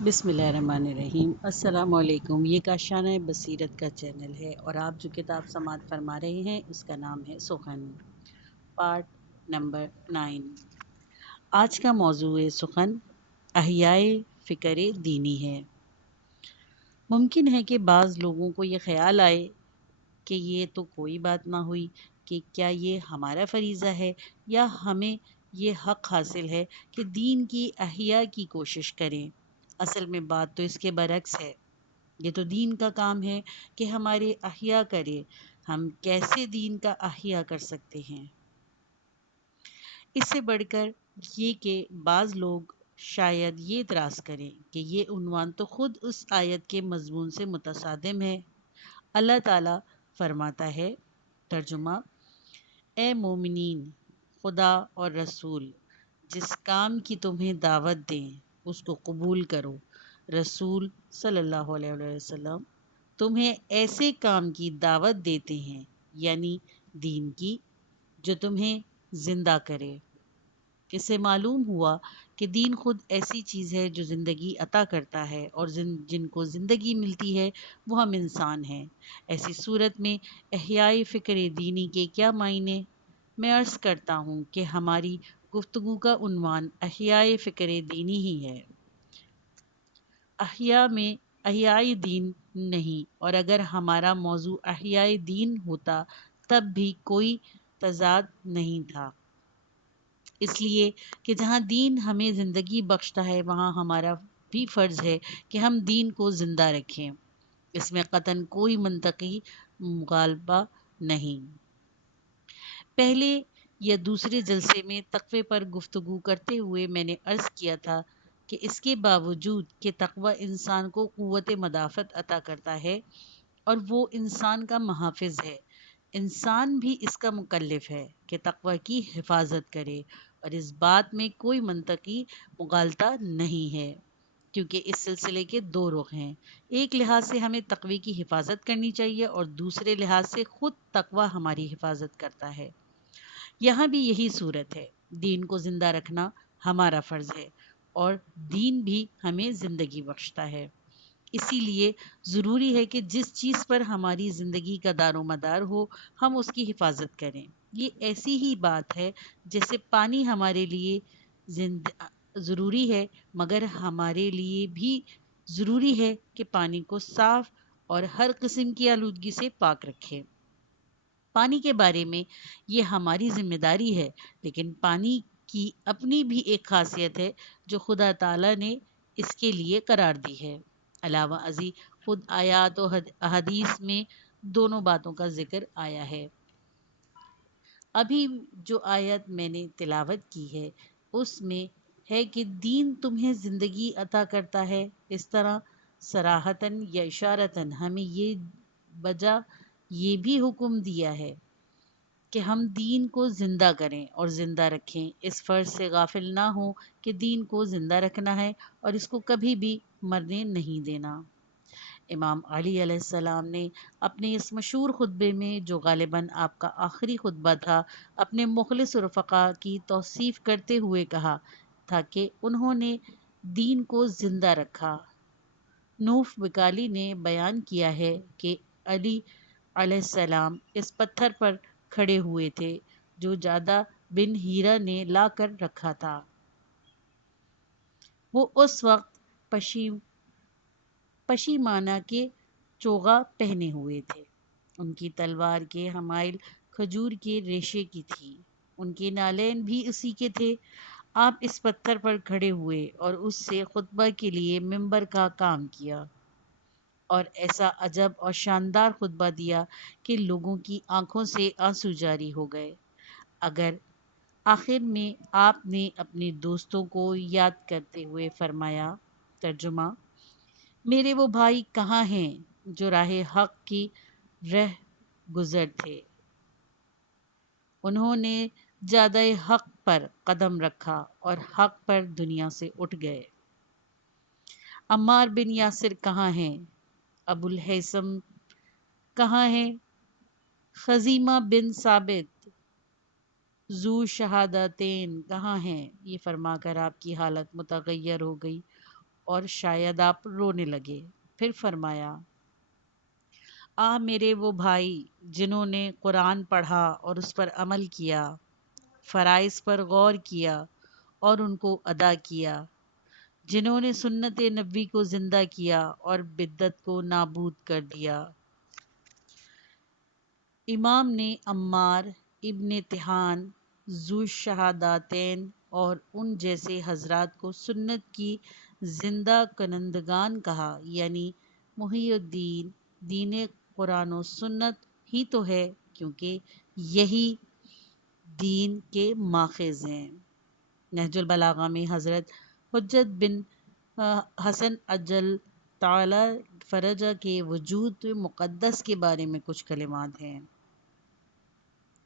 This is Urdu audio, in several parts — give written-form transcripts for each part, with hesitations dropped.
بسم اللہ الرحمن الرحیم۔ السلام علیکم۔ یہ کاشانہ بصیرت کا چینل ہے اور آپ جو کتاب سماعت فرما رہے ہیں اس کا نام ہے سخن، پارٹ نمبر 9۔ آج کا موضوع سخن احیائے فکر دینی ہے۔ ممکن ہے کہ بعض لوگوں کو یہ خیال آئے کہ یہ تو کوئی بات نہ ہوئی کہ کیا یہ ہمارا فریضہ ہے یا ہمیں یہ حق حاصل ہے کہ دین کی احیاء کی کوشش کریں۔ اصل میں بات تو اس کے برعکس ہے۔ یہ تو دین کا کام ہے کہ ہمارے احیاء کرے۔ ہم کیسے دین کا احیاء کر سکتے ہیں؟ اس سے بڑھ کر یہ کہ بعض لوگ شاید یہ اعتراض کریں کہ یہ عنوان تو خود اس آیت کے مضمون سے متصادم ہے۔ اللہ تعالیٰ فرماتا ہے، ترجمہ: اے مومنین، خدا اور رسول جس کام کی تمہیں دعوت دیں اس کو قبول کرو۔ رسول صلی اللہ علیہ وسلم تمہیں ایسے کام کی دعوت دیتے ہیں، یعنی دین کی، جو تمہیں زندہ کرے۔ اس سے معلوم ہوا کہ دین خود ایسی چیز ہے جو زندگی عطا کرتا ہے، اور جن کو زندگی ملتی ہے وہ ہم انسان ہیں۔ ایسی صورت میں احیاء فکر دینی کے کیا معنی؟ میں عرض کرتا ہوں کہ ہماری گفتگو کا عنوان احیاء فکر دینی ہی ہے۔ احیاء میں احیاء دین نہیں، اور اگر ہمارا موضوع احیاء دین ہوتا تب بھی کوئی تضاد نہیں تھا، اس لیے کہ جہاں دین ہمیں زندگی بخشتا ہے وہاں ہمارا بھی فرض ہے کہ ہم دین کو زندہ رکھیں۔ اس میں قطعاً کوئی منطقی مغالبہ نہیں۔ پہلے یا دوسرے جلسے میں تقوی پر گفتگو کرتے ہوئے میں نے عرض کیا تھا کہ اس کے باوجود کہ تقوی انسان کو قوت مدافعت عطا کرتا ہے اور وہ انسان کا محافظ ہے، انسان بھی اس کا مکلف ہے کہ تقوی کی حفاظت کرے، اور اس بات میں کوئی منطقی مغالطہ نہیں ہے، کیونکہ اس سلسلے کے دو رخ ہیں۔ ایک لحاظ سے ہمیں تقوی کی حفاظت کرنی چاہیے اور دوسرے لحاظ سے خود تقوی ہماری حفاظت کرتا ہے۔ یہاں بھی یہی صورت ہے۔ دین کو زندہ رکھنا ہمارا فرض ہے اور دین بھی ہمیں زندگی بخشتا ہے۔ اسی لیے ضروری ہے کہ جس چیز پر ہماری زندگی کا دار و مدار ہو ہم اس کی حفاظت کریں۔ یہ ایسی ہی بات ہے جیسے پانی ہمارے لیے ضروری ہے، مگر ہمارے لیے بھی ضروری ہے کہ پانی کو صاف اور ہر قسم کی آلودگی سے پاک رکھیں۔ پانی کے بارے میں یہ ہماری ذمہ داری ہے، لیکن پانی کی اپنی بھی ایک خاصیت ہے جو خدا تعالیٰ نے اس کے لیے قرار دی ہے۔ علاوہ ازیں خود آیات و احادیث میں دونوں باتوں کا ذکر آیا ہے۔ ابھی جو آیت میں نے تلاوت کی ہے اس میں ہے کہ دین تمہیں زندگی عطا کرتا ہے۔ اس طرح صراحتاً یا اشارتاً ہمیں یہ بجا یہ بھی حکم دیا ہے کہ ہم دین کو زندہ کریں اور زندہ رکھیں۔ اس فرض سے غافل نہ ہوں کہ دین کو زندہ رکھنا ہے اور اس کو کبھی بھی مرنے نہیں دینا۔ امام علی علیہ السلام نے اپنے اس مشہور خطبے میں، جو غالباً آپ کا آخری خطبہ تھا، اپنے مخلص رفقا کی توصیف کرتے ہوئے کہا تھا کہ انہوں نے دین کو زندہ رکھا۔ نوف بکالی نے بیان کیا ہے کہ علی علیہ السلام اس پتھر پر کھڑے ہوئے تھے جو جادہ بن ہیرا نے لا کر رکھا تھا۔ وہ اس وقت پشیمانہ کے چوغا پہنے ہوئے تھے۔ ان کی تلوار کے حمائل کھجور کے ریشے کی تھی، ان کے نالین بھی اسی کے تھے۔ آپ اس پتھر پر کھڑے ہوئے اور اس سے خطبہ کے لیے ممبر کا کام کیا، اور ایسا عجب اور شاندار خطبہ دیا کہ لوگوں کی آنکھوں سے آنسو جاری ہو گئے۔ اگر آخر میں آپ نے اپنے دوستوں کو یاد کرتے ہوئے فرمایا، ترجمہ: میرے وہ بھائی کہاں ہیں جو راہ حق کی رہ گزر تھے؟ انہوں نے جادہ حق پر قدم رکھا اور حق پر دنیا سے اٹھ گئے۔ عمار بن یاسر کہاں ہیں؟ ابو الہیثم کہاں ہیں؟ خزیمہ بن ثابت ذو شہادتین کہاں ہیں؟ یہ فرما کر آپ کی حالت متغیر ہو گئی اور شاید آپ رونے لگے۔ پھر فرمایا، میرے وہ بھائی جنہوں نے قرآن پڑھا اور اس پر عمل کیا، فرائض پر غور کیا اور ان کو ادا کیا، جنہوں نے سنت نبوی کو زندہ کیا اور بدعت کو نابود کر دیا۔ امام نے عمار ابن طحان ذو شہادتین اور ان جیسے حضرات کو سنت کی زندہ کنندگان کہا، یعنی محی الدین دین قرآن و سنت ہی تو ہے، کیونکہ یہی دین کے ماخذ ہیں۔ نہج البلاغہ میں حضرت حجت بن حسن عجل تعالی فرجہ کے وجود مقدس کے بارے میں کچھ کلمات ہیں۔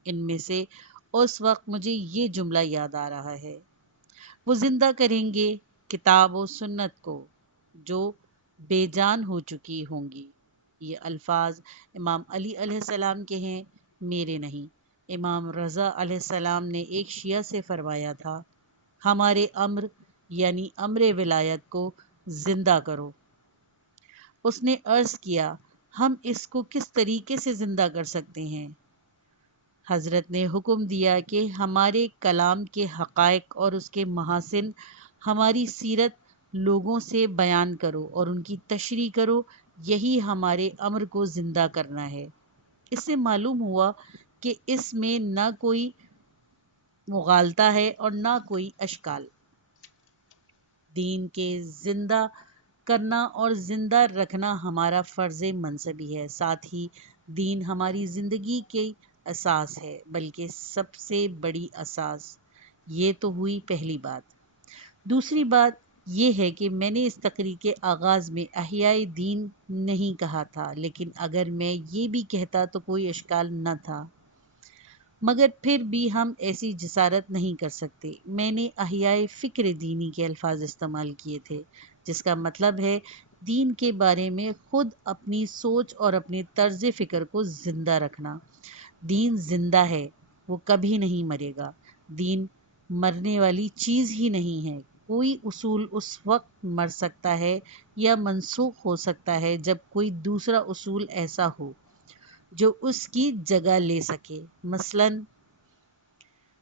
ان میں سے اس وقت مجھے یہ جملہ یاد آ رہا ہے، وہ زندہ کریں گے کتاب و سنت کو جو بے جان ہو چکی ہوں گی۔ یہ الفاظ امام علی علیہ السلام کے ہیں، میرے نہیں۔ امام رضا علیہ السلام نے ایک شیعہ سے فرمایا تھا، ہمارے امر یعنی امر ولایت کو زندہ کرو۔ اس نے عرض کیا، ہم اس کو کس طریقے سے زندہ کر سکتے ہیں؟ حضرت نے حکم دیا کہ ہمارے کلام کے حقائق اور اس کے محاسن، ہماری سیرت لوگوں سے بیان کرو اور ان کی تشریح کرو، یہی ہمارے امر کو زندہ کرنا ہے۔ اس سے معلوم ہوا کہ اس میں نہ کوئی مغالطہ ہے اور نہ کوئی اشکال۔ دین کے زندہ کرنا اور زندہ رکھنا ہمارا فرض منصبی ہے، ساتھ ہی دین ہماری زندگی کی اساس ہے، بلکہ سب سے بڑی اساس۔ یہ تو ہوئی پہلی بات۔ دوسری بات یہ ہے کہ میں نے اس تقریر کے آغاز میں احیاء دین نہیں کہا تھا، لیکن اگر میں یہ بھی کہتا تو کوئی اشکال نہ تھا، مگر پھر بھی ہم ایسی جسارت نہیں کر سکتے۔ میں نے احیاء فکر دینی کے الفاظ استعمال کیے تھے، جس کا مطلب ہے دین کے بارے میں خود اپنی سوچ اور اپنے طرز فکر کو زندہ رکھنا۔ دین زندہ ہے، وہ کبھی نہیں مرے گا۔ دین مرنے والی چیز ہی نہیں ہے۔ کوئی اصول اس وقت مر سکتا ہے یا منسوخ ہو سکتا ہے جب کوئی دوسرا اصول ایسا ہو جو اس کی جگہ لے سکے۔ مثلاً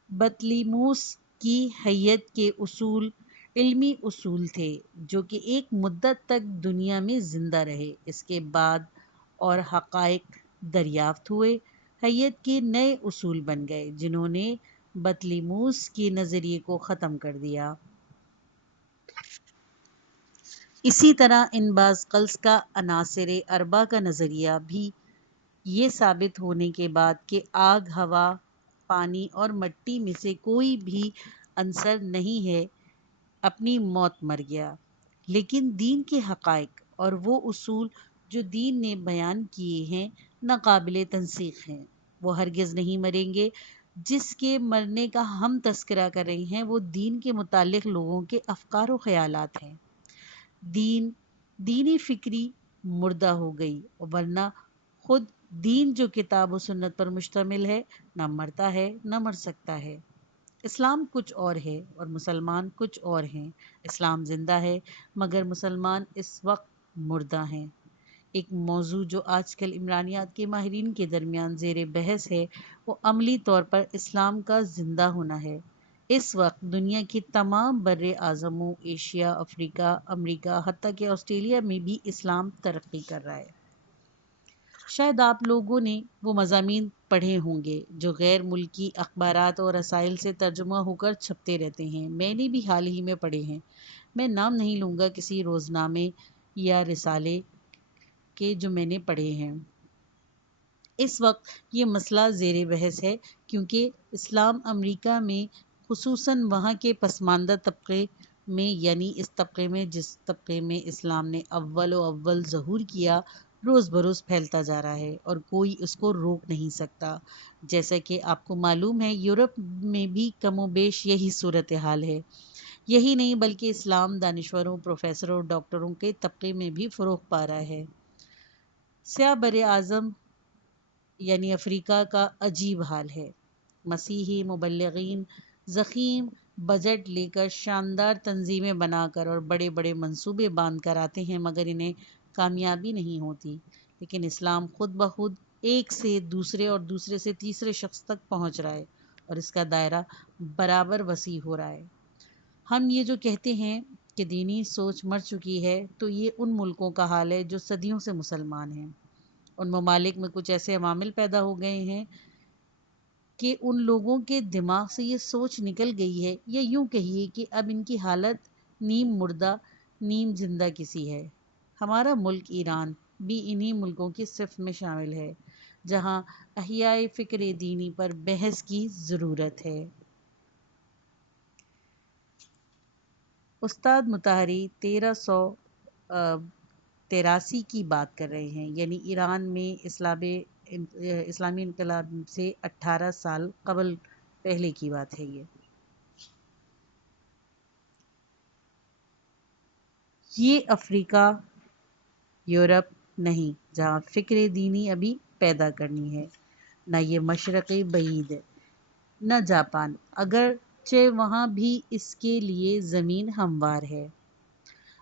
بطلیموس کی حیت کے اصول علمی اصول تھے جو کہ ایک مدت تک دنیا میں زندہ رہے، اس کے بعد اور حقائق دریافت ہوئے، حیت کے نئے اصول بن گئے جنہوں نے بطلیموس کے نظریے کو ختم کر دیا۔ اسی طرح ان بعض قلص کا عناصر اربع کا نظریہ بھی یہ ثابت ہونے کے بعد کہ آگ، ہوا، پانی اور مٹی میں سے کوئی بھی عنصر نہیں ہے، اپنی موت مر گیا۔ لیکن دین کے حقائق اور وہ اصول جو دین نے بیان کیے ہیں ناقابل تنسیخ ہیں، وہ ہرگز نہیں مریں گے۔ جس کے مرنے کا ہم تذکرہ کر رہے ہیں وہ دین کے متعلق لوگوں کے افکار و خیالات ہیں۔ دینی فکری مردہ ہو گئی، ورنہ خود دین جو کتاب و سنت پر مشتمل ہے نہ مرتا ہے نہ مر سکتا ہے۔ اسلام کچھ اور ہے اور مسلمان کچھ اور ہیں۔ اسلام زندہ ہے مگر مسلمان اس وقت مردہ ہیں۔ ایک موضوع جو آج کل عمرانیات کے ماہرین کے درمیان زیر بحث ہے وہ عملی طور پر اسلام کا زندہ ہونا ہے۔ اس وقت دنیا کی تمام بر اعظموں، ایشیا، افریقہ، امریکہ، حتیٰ کہ آسٹریلیا میں بھی اسلام ترقی کر رہا ہے۔ شاید آپ لوگوں نے وہ مضامین پڑھے ہوں گے جو غیر ملکی اخبارات اور رسائل سے ترجمہ ہو کر چھپتے رہتے ہیں۔ میں نے بھی حال ہی میں پڑھے ہیں۔ میں نام نہیں لوں گا کسی روزنامے یا رسالے کے جو میں نے پڑھے ہیں۔ اس وقت یہ مسئلہ زیر بحث ہے کیونکہ اسلام امریکہ میں، خصوصاً وہاں کے پسماندہ طبقے میں، یعنی اس طبقے میں جس طبقے میں اسلام نے اول ظہور کیا، روز بروز پھیلتا جا رہا ہے اور کوئی اس کو روک نہیں سکتا۔ جیسا کہ آپ کو معلوم ہے یورپ میں بھی کم و بیش یہی صورتحال ہے۔ یہی نہیں بلکہ اسلام دانشوروں، پروفیسروں، ڈاکٹروں کے طبقے میں بھی فروغ پا رہا ہے۔ سیاہ بر اعظم یعنی افریقہ کا عجیب حال ہے۔ مسیحی مبلغین زخیم بجٹ لے کر شاندار تنظیمیں بنا کر اور بڑے بڑے منصوبے باندھ کر آتے ہیں مگر انہیں کامیابی نہیں ہوتی، لیکن اسلام خود بخود ایک سے دوسرے اور دوسرے سے تیسرے شخص تک پہنچ رہا ہے اور اس کا دائرہ برابر وسیع ہو رہا ہے۔ ہم یہ جو کہتے ہیں کہ دینی سوچ مر چکی ہے تو یہ ان ملکوں کا حال ہے جو صدیوں سے مسلمان ہیں۔ ان ممالک میں کچھ ایسے عوامل پیدا ہو گئے ہیں کہ ان لوگوں کے دماغ سے یہ سوچ نکل گئی ہے، یا یوں کہیے کہ اب ان کی حالت نیم مردہ نیم زندہ کسی ہے۔ ہمارا ملک ایران بھی انہی ملکوں کی صف میں شامل ہے جہاں احیاء فکر دینی پر بحث کی ضرورت ہے۔ استاد مطہری 1383 کی بات کر رہے ہیں، یعنی ایران میں اسلامی انقلاب سے 18 سال قبل پہلے کی بات ہے۔ یہ افریقہ یورپ نہیں جہاں فکر دینی ابھی پیدا کرنی ہے، نہ یہ مشرق بعید ہے، نہ جاپان، اگرچہ وہاں بھی اس کے لیے زمین ہموار ہے۔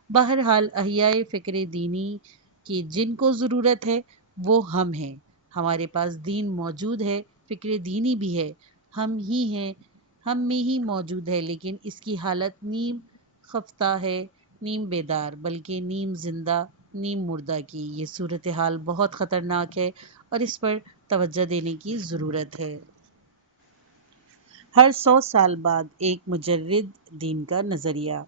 بہرحال احیاء فکر دینی کی جن کو ضرورت ہے وہ ہم ہیں۔ ہمارے پاس دین موجود ہے، فکر دینی بھی ہے، ہم ہی ہیں، ہم میں ہی موجود ہے، لیکن اس کی حالت نیم خفتہ ہے، نیم بیدار، بلکہ نیم زندہ نیم مردہ کی۔ یہ صورتحال بہت خطرناک ہے اور اس پر توجہ دینے کی ضرورت ہے۔ ہر 100 سال بعد ایک مجرد دین کا نظریہ۔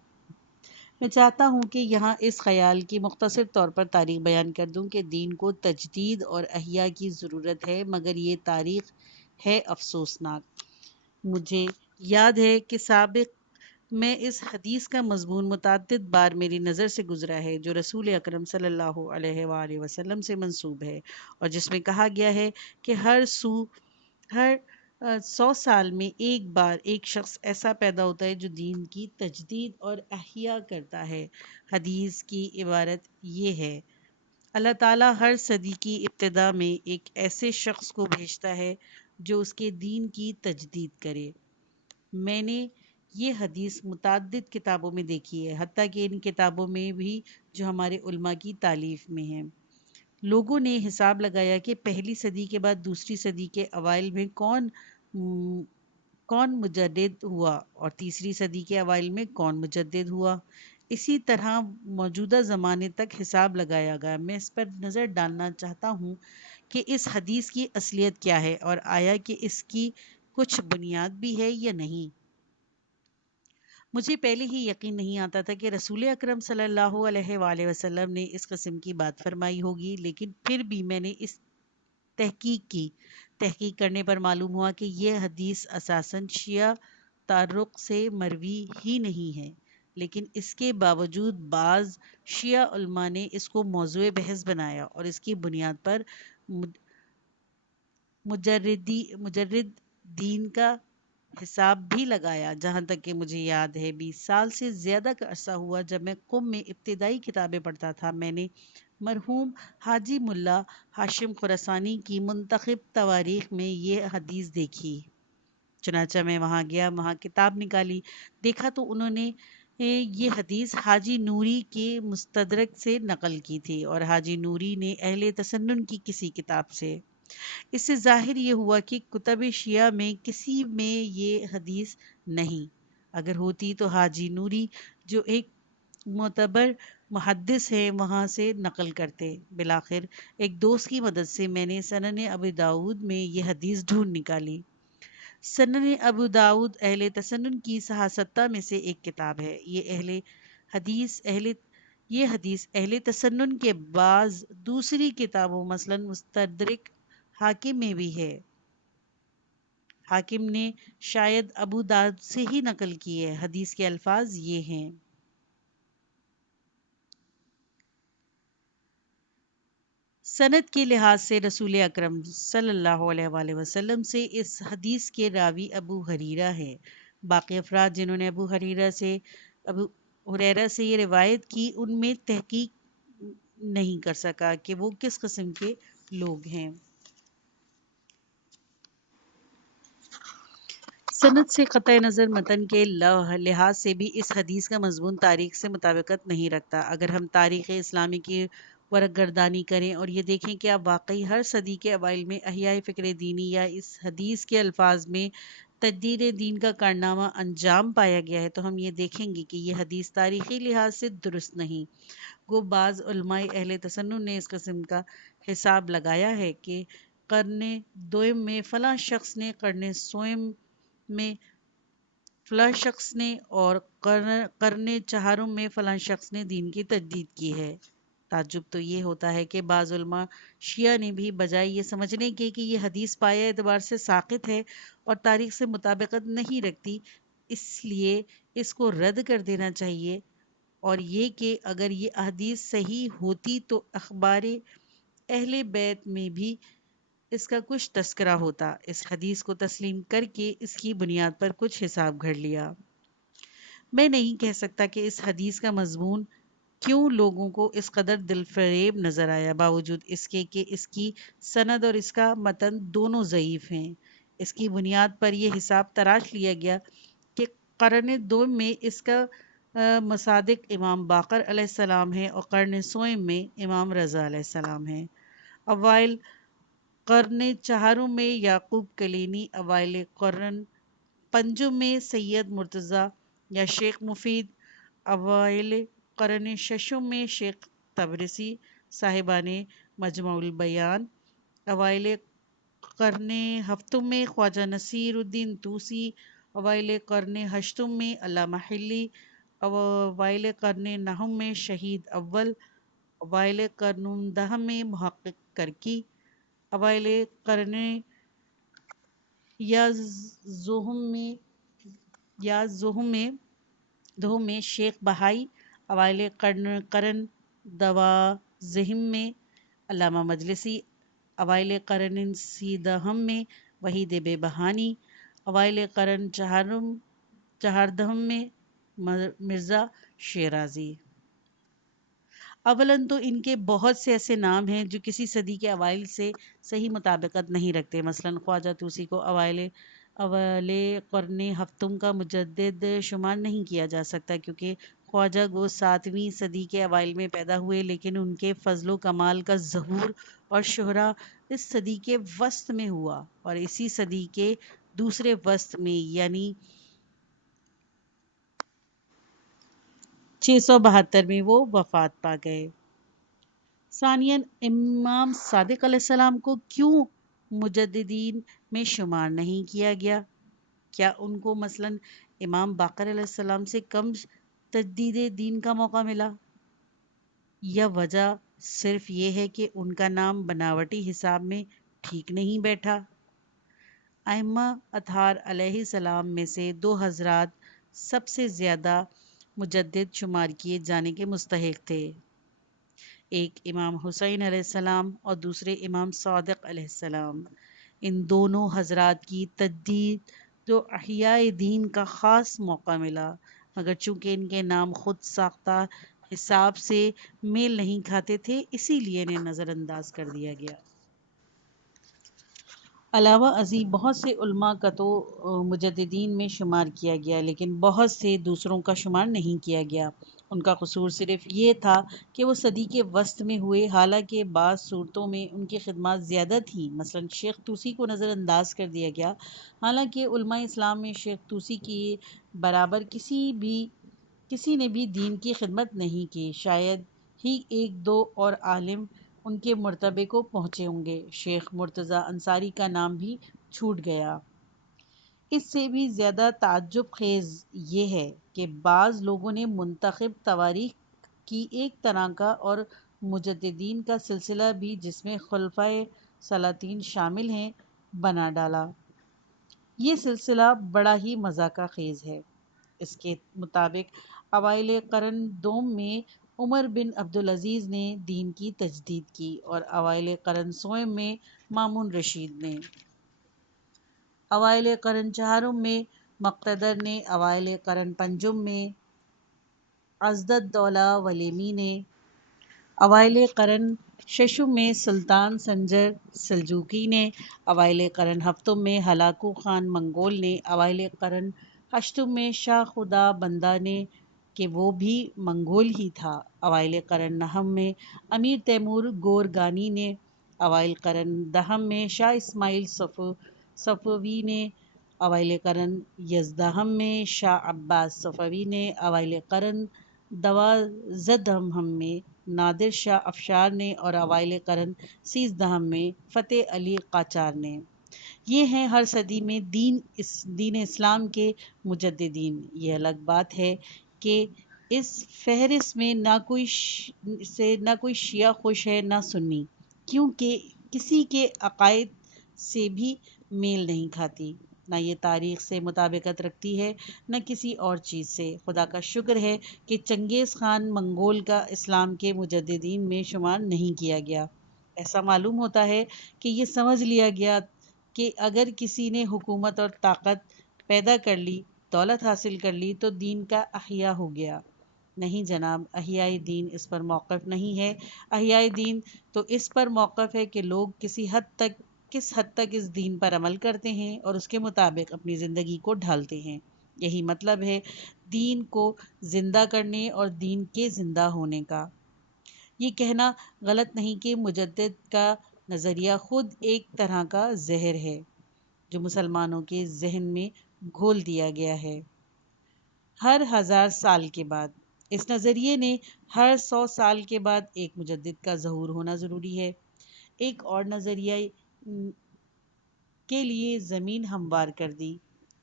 میں چاہتا ہوں کہ یہاں اس خیال کی مختصر طور پر تاریخ بیان کر دوں کہ دین کو تجدید اور احیاء کی ضرورت ہے، مگر یہ تاریخ ہے افسوسناک۔ مجھے یاد ہے کہ سابق میں اس حدیث کا مضمون متعدد بار میری نظر سے گزرا ہے جو رسول اکرم صلی اللہ علیہ وآلہ وسلم سے منسوب ہے، اور جس میں کہا گیا ہے کہ ہر 100 سال میں ایک بار ایک شخص ایسا پیدا ہوتا ہے جو دین کی تجدید اور احیاء کرتا ہے۔ حدیث کی عبارت یہ ہے: اللہ تعالیٰ ہر صدی کی ابتدا میں ایک ایسے شخص کو بھیجتا ہے جو اس کے دین کی تجدید کرے۔ میں نے یہ حدیث متعدد کتابوں میں دیکھی ہے، حتیٰ کہ ان کتابوں میں بھی جو ہمارے علماء کی تالیف میں ہیں۔ لوگوں نے حساب لگایا کہ پہلی صدی کے بعد دوسری صدی کے اوائل میں کون مجدد ہوا اور تیسری صدی کے اوائل میں کون مجدد ہوا۔ اسی طرح موجودہ زمانے تک حساب لگایا گیا۔ میں اس پر نظر ڈالنا چاہتا ہوں کہ اس حدیث کی اصلیت کیا ہے اور آیا کہ اس کی کچھ بنیاد بھی ہے یا نہیں۔ مجھے پہلے ہی یقین نہیں آتا تھا کہ رسول اکرم صلی اللہ علیہ وآلہ وسلم نے اس قسم کی بات فرمائی ہوگی، لیکن پھر بھی میں نے اس تحقیق کرنے پر معلوم ہوا کہ یہ حدیث اساساً شیعہ تارق سے مروی ہی نہیں ہے، لیکن اس کے باوجود بعض شیعہ علماء نے اس کو موضوع بحث بنایا اور اس کی بنیاد پر مجرد دین کا حساب بھی لگایا۔ جہاں تک کہ مجھے یاد ہے 20 سال سے زیادہ کا عرصہ ہوا جب میں قم میں ابتدائی کتابیں پڑھتا تھا، میں نے مرحوم حاجی ملا ہاشم خراسانی کی منتخب تواریخ میں یہ حدیث دیکھی۔ چنانچہ میں وہاں گیا، وہاں کتاب نکالی، دیکھا تو انہوں نے یہ حدیث حاجی نوری کے مستدرک سے نقل کی تھی اور حاجی نوری نے اہل تسنن کی کسی کتاب سے۔ اس سے ظاہر یہ ہوا کہ کتب شیعہ میں کسی میں یہ حدیث نہیں، اگر ہوتی تو حاجی نوری جو ایک معتبر محدث ہیں وہاں سے نقل کرتے۔ بالآخر ایک دوست کی مدد سے میں نے سنن ابو داؤد میں یہ حدیث ڈھونڈ نکالی۔ سنن ابو داؤد اہل تسنن کی صحاستہ میں سے ایک کتاب ہے۔ یہ حدیث اہل تسنن کے بعض دوسری کتابوں مثلاً مستدرک حاکم میں بھی ہے۔ حاکم نے شاید ابو داؤد سے ہی نقل کی ہے۔ حدیث کے الفاظ یہ ہیں: سند کے لحاظ سے رسول اکرم صلی اللہ علیہ وآلہ وسلم سے اس حدیث کے راوی ابو ہریرہ ہیں۔ باقی افراد جنہوں نے ابو ہریرہ سے یہ روایت کی ان میں تحقیق نہیں کر سکا کہ وہ کس قسم کے لوگ ہیں۔ سند سے قطع نظر متن کے لحاظ سے بھی اس حدیث کا مضمون تاریخ سے مطابقت نہیں رکھتا۔ اگر ہم تاریخ اسلامی کی ورق گردانی کریں اور یہ دیکھیں کہ اب واقعی ہر صدی کے اوائل میں احیاء فکر دینی یا اس حدیث کے الفاظ میں تجدید دین کا کارنامہ انجام پایا گیا ہے، تو ہم یہ دیکھیں گے کہ یہ حدیث تاریخی لحاظ سے درست نہیں۔ گو بعض علماء اہل تسنن نے اس قسم کا حساب لگایا ہے کہ قرن دوئم میں فلاں شخص نے، قرن سوم میں فلاں شخص نے اور قرن چہارم میں فلاں شخص نے دین کی تجدید کی ہے۔ تعجب تو یہ ہوتا ہے کہ بعض علماء شیعہ نے بھی بجائے یہ سمجھنے کے کہ یہ حدیث پایہ اعتبار سے ساقط ہے اور تاریخ سے مطابقت نہیں رکھتی، اس لیے اس کو رد کر دینا چاہیے، اور یہ کہ اگر یہ حدیث صحیح ہوتی تو اخبار اہل بیت میں بھی اس کا کچھ تذکرہ ہوتا۔ اس حدیث کو تسلیم کر کے اس کی بنیاد پر کچھ حساب گھڑ لیا۔ میں نہیں کہہ سکتا کہ اس حدیث کا مضمون کیوں لوگوں کو اس قدر دل فریب نظر آیا، باوجود اس کے کہ اس کی سند اور اس کا متن دونوں ضعیف ہیں۔ اس کی بنیاد پر یہ حساب تراش لیا گیا کہ قرن دوم میں اس کا مصادق امام باقر علیہ السلام ہے اور قرن سوم میں امام رضا علیہ السلام ہے۔ اوائل قرن چہارم میں یعقوب کلینی، اوائل قرن پنجم میں سید مرتضیٰ یا شیخ مفید، اوائل قرن ششم میں شیخ تبرسی صاحبان مجمع البیان، اوائل قرن ہفتم میں خواجہ نصیر الدین توسی، اوائل قرن ہشتم میں علامہ حلی، اوائل قرن نہم میں شہید اول، اوائل قرن دہم میں محقق کرکی، اوائل قرن دہم میں شیخ بہائی، اوائل قرن دوازدہم میں علامہ مجلسی، اوائل قرن سیزدہم میں وحید بہبہانی، اوائل قرن چہاردہم میں مرزا شیرازی۔ اولاً تو ان کے بہت سے ایسے نام ہیں جو کسی صدی کے اوائل سے صحیح مطابقت نہیں رکھتے۔ مثلاً خواجہ توسی کو اوائل قرن ہفتم کا مجدد شمار نہیں کیا جا سکتا، کیونکہ خواجہ گو 7ویں صدی کے اوائل میں پیدا ہوئے، لیکن ان کے فضل و کمال کا ظہور اور شہرہ اس صدی کے وسط میں ہوا، اور اسی صدی کے دوسرے وسط میں یعنی 672 میں وہ وفات پا گئے۔ ثانیاً امام صادق علیہ السلام کو کیوں مجددین میں شمار نہیں کیا گیا؟ کیا ان کو مثلاً امام باقر علیہ السلام سے کم تجدید دین کا موقع ملا؟ یا وجہ صرف یہ ہے کہ ان کا نام بناوٹی حساب میں ٹھیک نہیں بیٹھا؟ ائمہ اطہار علیہ السلام میں سے دو حضرات سب سے زیادہ مجدد شمار کیے جانے کے مستحق تھے، ایک امام حسین علیہ السلام اور دوسرے امام صادق علیہ السلام۔ ان دونوں حضرات کی تجدید جو احیاء دین کا خاص موقع ملا، مگر چونکہ ان کے نام خود ساختہ حساب سے میل نہیں کھاتے تھے، اسی لیے انہیں نظر انداز کر دیا گیا۔ علاوہ ازیں بہت سے علماء کا تو مجددین میں شمار کیا گیا، لیکن بہت سے دوسروں کا شمار نہیں کیا گیا۔ ان کا قصور صرف یہ تھا کہ وہ صدی کے وسط میں ہوئے، حالانکہ بعض صورتوں میں ان کی خدمات زیادہ تھیں۔ مثلاً شیخ توسی کو نظر انداز کر دیا گیا، حالانکہ علماء اسلام میں شیخ توسی کے برابر کسی نے بھی دین کی خدمت نہیں کی، شاید ہی ایک دو اور عالم ان کے مرتبے کو پہنچے ہوں گے۔ شیخ مرتضیٰ انصاری کا نام بھی چھوٹ گیا۔ اس سے بھی زیادہ تعجب خیز یہ ہے کہ بعض لوگوں نے منتخب تواریخ کی ایک طرح کا اور مجددین کا سلسلہ بھی جس میں خلفائے سلاطین شامل ہیں بنا ڈالا۔ یہ سلسلہ بڑا ہی مضحکہ خیز ہے۔ اس کے مطابق اوائل قرن دوم میں عمر بن عبدالعزیز نے دین کی تجدید کی، اور اوائل قرن سوم میں مامون رشید نے، اوائل قرن چہارم میں مقتدر نے، اوائل قرن پنجم میں عضد الدولہ ولیمی نے، اوائل قرن ششم میں سلطان سنجر سلجوقی نے، اوائل قرن ہفتم میں ہلاکو خان منگول نے، اوائل قرن ہشتم میں شاہ خدا بندہ نے کہ وہ بھی منگول ہی تھا، اوائل قرن نہم میں امیر تیمور گورگانی نے، اوائل قرن دہم میں شاہ اسماعیل صفوی نے، اوائل قرن یزدہم میں شاہ عباس صفوی نے، اوائل قرن دوازدہم میں نادر شاہ افشار نے، اور اوائل قرن سیزدہم میں فتح علی قاجار نے۔ یہ ہیں ہر صدی میں دین اسلام کے مجددین۔ یہ الگ بات ہے کہ اس فہرست میں نہ کوئی شیعہ خوش ہے نہ سنی، کیونکہ کسی کے عقائد سے بھی میل نہیں کھاتی، نہ یہ تاریخ سے مطابقت رکھتی ہے نہ کسی اور چیز سے۔ خدا کا شکر ہے کہ چنگیز خان منگول کا اسلام کے مجددین میں شمار نہیں کیا گیا۔ ایسا معلوم ہوتا ہے کہ یہ سمجھ لیا گیا کہ اگر کسی نے حکومت اور طاقت پیدا کر لی، دولت حاصل کر لی تو دین کا احیاء ہو گیا۔ نہیں جناب، احیاء دین اس پر موقف نہیں ہے۔ احیاء دین تو اس پر موقف ہے کہ لوگ کس حد تک اس دین پر عمل کرتے ہیں اور اس کے مطابق اپنی زندگی کو ڈھالتے ہیں۔ یہی مطلب ہے دین کو زندہ کرنے اور دین کے زندہ ہونے کا۔ یہ کہنا غلط نہیں کہ مجدد کا نظریہ خود ایک طرح کا زہر ہے جو مسلمانوں کے ذہن میں گھول دیا گیا ہے۔ ہر 1000 سال کے بعد اس نظریے نے ہر 100 سال کے بعد ایک مجدد کا ظہور ہونا ضروری ہے۔ ایک اور نظریہ کے لیے زمین ہموار کر دی۔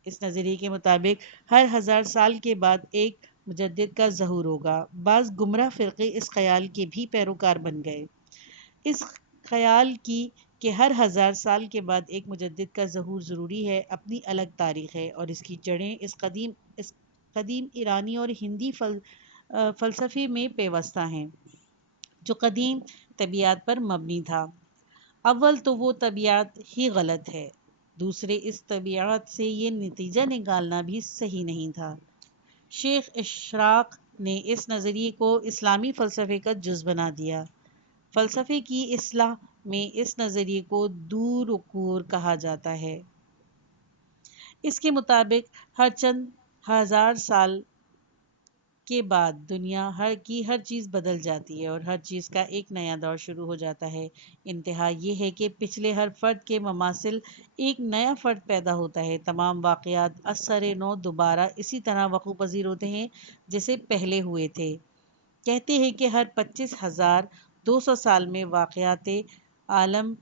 اس نظریے کے مطابق ہر 1000 سال کے بعد ایک مجدد کا ظہور ہوگا۔ بعض گمراہ فرقے اس خیال کے بھی پیروکار بن گئے۔ اس خیال کی کہ ہر 1000 سال کے بعد ایک مجدد کا ظہور ضروری ہے اپنی الگ تاریخ ہے، اور اس کی جڑیں اس قدیم ایرانی اور ہندی فلسفے میں پیوستہ ہیں جو قدیم طبیعیات پر مبنی تھا۔ اول تو وہ طبیعیات ہی غلط ہے، دوسرے اس طبیعیات سے یہ نتیجہ نکالنا بھی صحیح نہیں تھا۔ شیخ اشراق نے اس نظریے کو اسلامی فلسفے کا جز بنا دیا۔ فلسفے کی اصطلاح میں اس نظریے کو دور وقور کہا جاتا ہے۔ اس کے مطابق ہر چند 1000 سال کے بعد دنیا کی ہر چیز بدل جاتی ہے اور ہر چیز کا ایک نیا دور شروع ہو جاتا ہے۔ انتہا یہ ہے کہ پچھلے ہر فرد کے مماثل ایک نیا فرد پیدا ہوتا ہے۔ تمام واقعات ازسر نو دوبارہ اسی طرح وقوع پذیر ہوتے ہیں جیسے پہلے ہوئے تھے۔ کہتے ہیں کہ ہر 25,200 سال میں واقعات عالم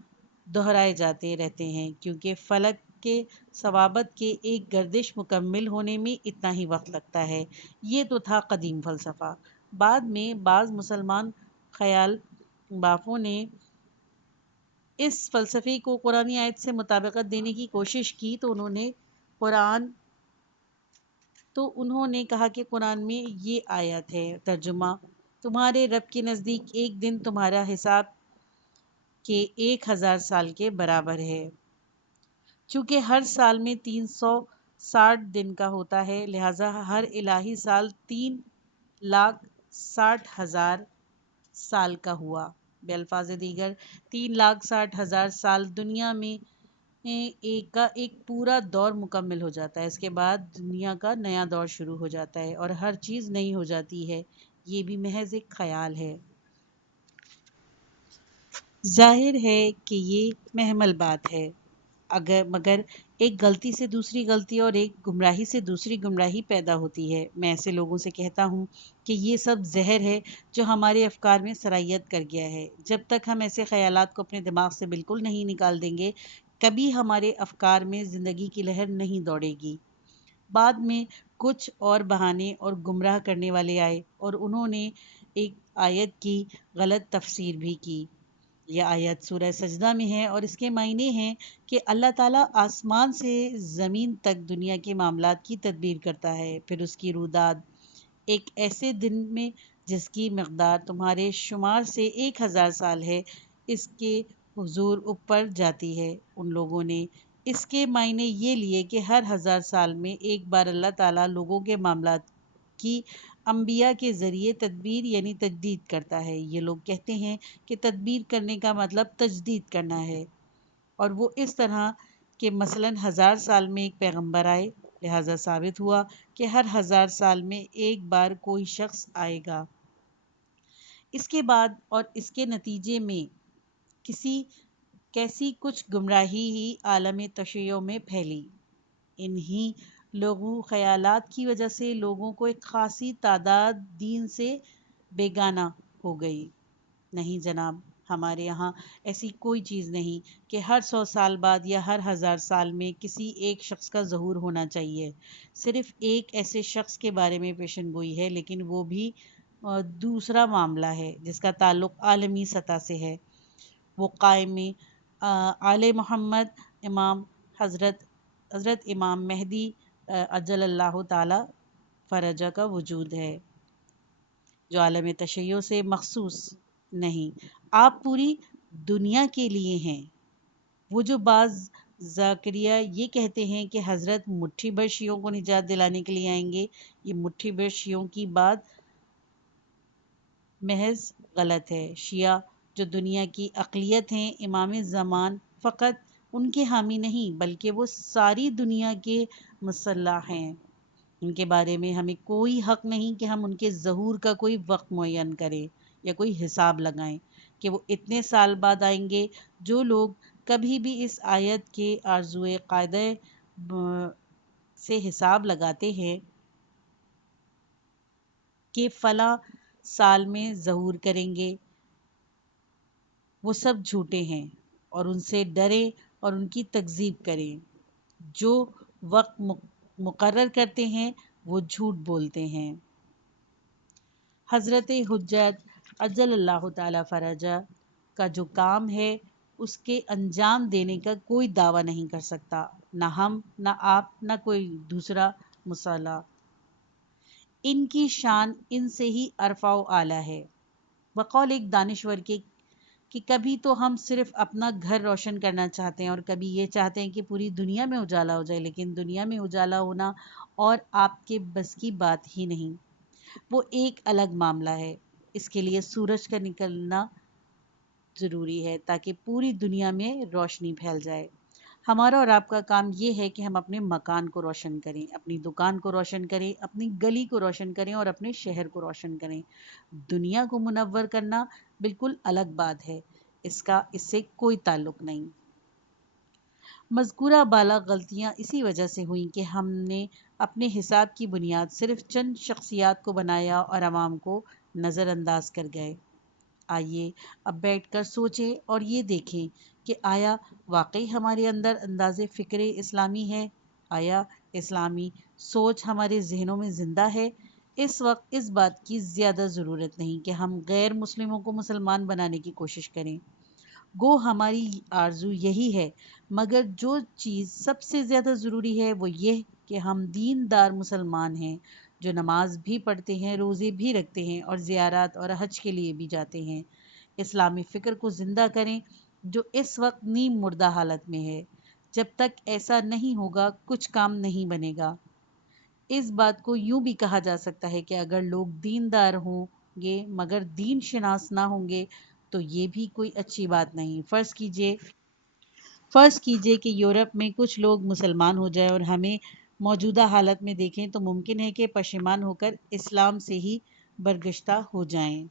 دہرائے جاتے رہتے ہیں، کیونکہ فلک کے ثوابت کے ایک گردش مکمل ہونے میں اتنا ہی وقت لگتا ہے۔ یہ تو تھا قدیم فلسفہ۔ بعد میں بعض مسلمان خیال بافوں نے اس فلسفے کو قرآنی آیت سے مطابقت دینے کی کوشش کی تو انہوں نے کہا کہ قرآن میں یہ آیت ہے، ترجمہ: تمہارے رب کے نزدیک ایک دن تمہارا حساب کے 1000 سال کے برابر ہے۔ چونکہ ہر سال میں 360 دن کا ہوتا ہے، لہٰذا ہر الہی سال 3,60,000 سال کا ہوا۔ بلفاظ دیگر 3,60,000 سال دنیا میں ایک پورا دور مکمل ہو جاتا ہے۔ اس کے بعد دنیا کا نیا دور شروع ہو جاتا ہے اور ہر چیز نئی ہو جاتی ہے۔ یہ بھی محض ایک خیال ہے۔ ظاہر ہے کہ یہ محمل بات ہے، مگر ایک غلطی سے دوسری غلطی اور ایک گمراہی سے دوسری گمراہی پیدا ہوتی ہے۔ میں ایسے لوگوں سے کہتا ہوں کہ یہ سب زہر ہے جو ہمارے افکار میں سرایت کر گیا ہے۔ جب تک ہم ایسے خیالات کو اپنے دماغ سے بالکل نہیں نکال دیں گے، کبھی ہمارے افکار میں زندگی کی لہر نہیں دوڑے گی۔ بعد میں کچھ اور بہانے اور گمراہ کرنے والے آئے اور انہوں نے ایک آیت کی غلط تفسیر بھی کی۔ یہ آیت سورہ سجدہ میں ہے اور اس کے معنی ہیں کہ اللہ تعالیٰ آسمان سے زمین تک دنیا کے معاملات کی تدبیر کرتا ہے، پھر اس کی رویداد ایک ایسے دن میں جس کی مقدار تمہارے شمار سے 1000 سال ہے، اس کے حضور اوپر جاتی ہے۔ ان لوگوں نے اس کے معنی یہ لیے کہ ہر 1000 سال میں ایک بار اللہ تعالیٰ لوگوں کے معاملات کہ انبیاء کے ذریعے تدبیر یعنی تجدید کرتا ہے۔ یہ لوگ کہتے ہیں کہ تدبیر کرنے کا مطلب تجدید کرنا ہے، اور وہ اس طرح کہ مثلاً 1000 سال میں ایک پیغمبر آئے، لہذا ثابت ہوا کہ ہر 1000 سال میں ایک بار کوئی شخص آئے گا۔ اس کے بعد اور اس کے نتیجے میں کیسی کچھ گمراہی ہی عالم تشیع میں پھیلی۔ انہی لغو خیالات کی وجہ سے لوگوں کو ایک خاصی تعداد دین سے بیگانہ ہو گئی۔ نہیں جناب، ہمارے یہاں ایسی کوئی چیز نہیں کہ ہر 100 سال بعد یا ہر 1000 سال میں کسی ایک شخص کا ظہور ہونا چاہیے۔ صرف ایک ایسے شخص کے بارے میں پیشن گوئی ہے، لیکن وہ بھی دوسرا معاملہ ہے جس کا تعلق عالمی سطح سے ہے۔ وہ قائم آل محمد امام حضرت امام مہدی عجل اللہ تعالی فرجہ کا وجود ہے، جو عالم تشیع سے مخصوص نہیں، آپ پوری دنیا کے لیے ہیں۔ وہ جو بعض ذاکریہ یہ کہتے ہیں کہ حضرت مٹھی بھر شیعوں کو نجات دلانے کے لیے آئیں گے، یہ مٹھی بھر شیعوں کی بات محض غلط ہے۔ شیعہ جو دنیا کی اقلیت ہیں، امام زمان فقط ان کے حامی نہیں بلکہ وہ ساری دنیا کے مسلح ہیں۔ ان کے بارے میں ہمیں کوئی حق نہیں کہ ہم ان کے ظہور کا کوئی وقت معین کریں یا کوئی حساب لگائیں کہ وہ اتنے سال بعد آئیں گے۔ جو لوگ کبھی بھی اس آیت کے آرزوئے قاعدہ سے حساب لگاتے ہیں کہ فلاں سال میں ظہور کریں گے، وہ سب جھوٹے ہیں، اور ان سے ڈریں اور ان کی تکذیب کریں۔ جو وقت مقرر کرتے ہیں وہ جھوٹ بولتے ہیں۔ حضرت حجت عجل اللہ تعالی فرجہ کا جو کام ہے اس کے انجام دینے کا کوئی دعویٰ نہیں کر سکتا، نہ ہم، نہ آپ، نہ کوئی دوسرا مصالح۔ ان کی شان ان سے ہی ارفع و اعلیٰ ہے۔ بقول ایک دانشور کے کہ کبھی تو ہم صرف اپنا گھر روشن کرنا چاہتے ہیں اور کبھی یہ چاہتے ہیں کہ پوری دنیا میں اجالا ہو جائے، لیکن دنیا میں اجالا ہونا اور آپ کے بس کی بات ہی نہیں، وہ ایک الگ معاملہ ہے۔ اس کے لیے سورج کا نکلنا ضروری ہے تاکہ پوری دنیا میں روشنی پھیل جائے۔ ہمارا اور آپ کا کام یہ ہے کہ ہم اپنے مکان کو روشن کریں، اپنی دکان کو روشن کریں، اپنی گلی کو روشن کریں اور اپنے شہر کو روشن کریں۔ دنیا کو منور کرنا بالکل الگ بات ہے، اس سے کوئی تعلق نہیں۔ مذکورہ بالا غلطیاں اسی وجہ سے ہوئیں کہ ہم نے اپنے حساب کی بنیاد صرف چند شخصیات کو بنایا اور عوام کو نظر انداز کر گئے۔ آئیے اب بیٹھ کر سوچیں اور یہ دیکھیں کہ آیا واقعی ہمارے اندر انداز فکر اسلامی ہے؟ آیا اسلامی سوچ ہمارے ذہنوں میں زندہ ہے؟ اس وقت اس بات کی زیادہ ضرورت نہیں کہ ہم غیر مسلموں کو مسلمان بنانے کی کوشش کریں، گو ہماری آرزو یہی ہے، مگر جو چیز سب سے زیادہ ضروری ہے وہ یہ کہ ہم دیندار مسلمان ہیں، جو نماز بھی پڑھتے ہیں، روزے بھی رکھتے ہیں اور زیارات اور حج کے لیے بھی جاتے ہیں۔ اسلامی فکر کو زندہ کریں جو اس وقت نیم مردہ حالت میں ہے۔ جب تک ایسا نہیں ہوگا کچھ کام نہیں بنے گا۔ اس بات کو یوں بھی کہا جا سکتا ہے کہ اگر لوگ دیندار ہوں گے مگر دین شناس نہ ہوں گے تو یہ بھی کوئی اچھی بات نہیں۔ فرض کیجئے کہ یورپ میں کچھ لوگ مسلمان ہو جائیں اور ہمیں موجودہ حالت میں دیکھیں تو ممکن ہے کہ پشیمان ہو کر اسلام سے ہی برگشتہ ہو جائیں۔